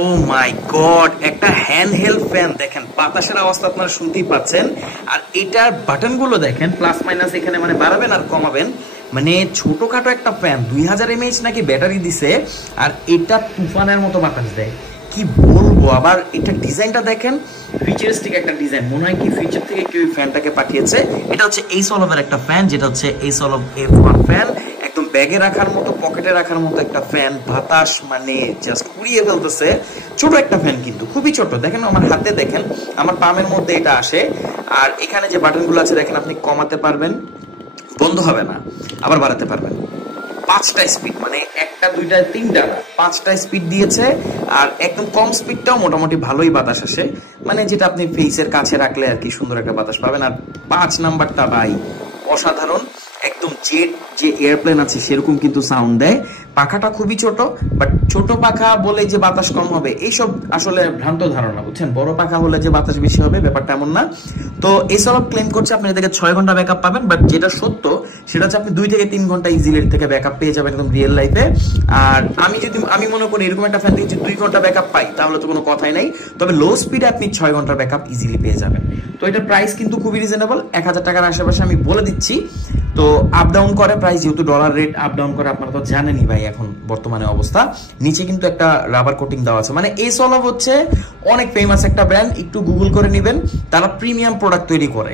ও মাই god, একটা hand held fan দেখেন, বাতাসের আওয়াজটা আপনারা শুনতেই পাচ্ছেন। আর এটার বাটন গুলো দেখেন, প্লাস মাইনাস এখানে মানে বাড়াবেন আর কমাবেন। মানে ছোটখাটো একটা ফ্যান, 2000 mAh নাকি ব্যাটারি দিছে, আর এটা তুফানের মতো বাতাস দেয়, কি বলবো। আবার এটা ডিজাইনটা দেখেন, ফিচারিস্টিক একটা ডিজাইন, মনে হয় কি ফিচার থেকে কেউ ফ্যানটাকে পাঠিয়েছে। এটা হচ্ছে এইসলভের একটা ফ্যান, যেটা হচ্ছে এইসলভ F1 ফ্যান, একদম ব্যাগে রাখার মতো, পকেটে রাখার মতো একটা ফ্যান, বাতাস মানে জাস্ট উড়িয়ে ফেলতেছে। ছোট একটা ফ্যান, কিন্তু খুবই ছোট। দেখেন আমার হাতে, দেখেন আমার পামের মধ্যে এটা আসে। আর এখানে যে বাটনগুলো আছে দেখেন, আপনি কমাতে পারবেন, বন্ধ হবে না, আবার বাড়াতে পারবেন। 5টা স্পিড, মানে 1টা 2টা 3টা 5টা স্পিড দিয়েছে। আর একদম কম স্পিডটাও মোটামুটি ভালোই বাতাস আসে, মানে যেটা আপনি ফেসের কাছে রাখলে আর কি সুন্দর একটা বাতাস পাবেন। আর 5 নাম্বারটা ভাই অসাধারণ, একদম জেট যে এয়ারপ্লেন আছে সেরকম কিন্তু সাউন্ড দেয়। পাখাটা খুবই ছোট, বাট ছোট পাখা বলে যে বাতাস কম হবে এইসব আসলে ভ্রান্ত ধারণা, বুঝছেন। বড় পাখা হলে যে বাতাস বেশি হবে ব্যাপারটা এমন না। তো এইসব ক্লেম করছে আপনি এদিকে 6 ঘন্টা ব্যাকআপ পাবেন, বাট যেটা সত্য সেটা হচ্ছে আপনি 2 থেকে 3 ঘন্টা ইজিলি থেকে ব্যাকআপ পেয়ে যাবেন একদম রিয়েল লাইফে। আর আমি মনে করি এরকম একটা ফ্যান থেকে যদি 2 ঘন্টা ব্যাকআপ পাই তাহলে তো কোনো কথাই নাই, তবে লো স্পিডে আপনি 6 ঘন্টার ব্যাকআপ ইজিলি পেয়ে যাবেন। তো এটার প্রাইস কিন্তু খুবই রিজনেবল, 1000 টাকার আশেপাশে আমি বলে দিচ্ছি। তো আপ ডাউন করে প্রাইস, যেহেতু ডলার রেট আপ ডাউন করে, আপনারা তো জানেনই ভাই এখন বর্তমানে অবস্থা। নিচে কিন্তু একটা রাবার কোটিং দেওয়া আছে, মানে এইসলভ হচ্ছে অনেক ফেমাস একটা ব্র্যান্ড, একটু গুগল করে নেবেন, তারা প্রিমিয়াম প্রোডাক্ট তৈরি করে।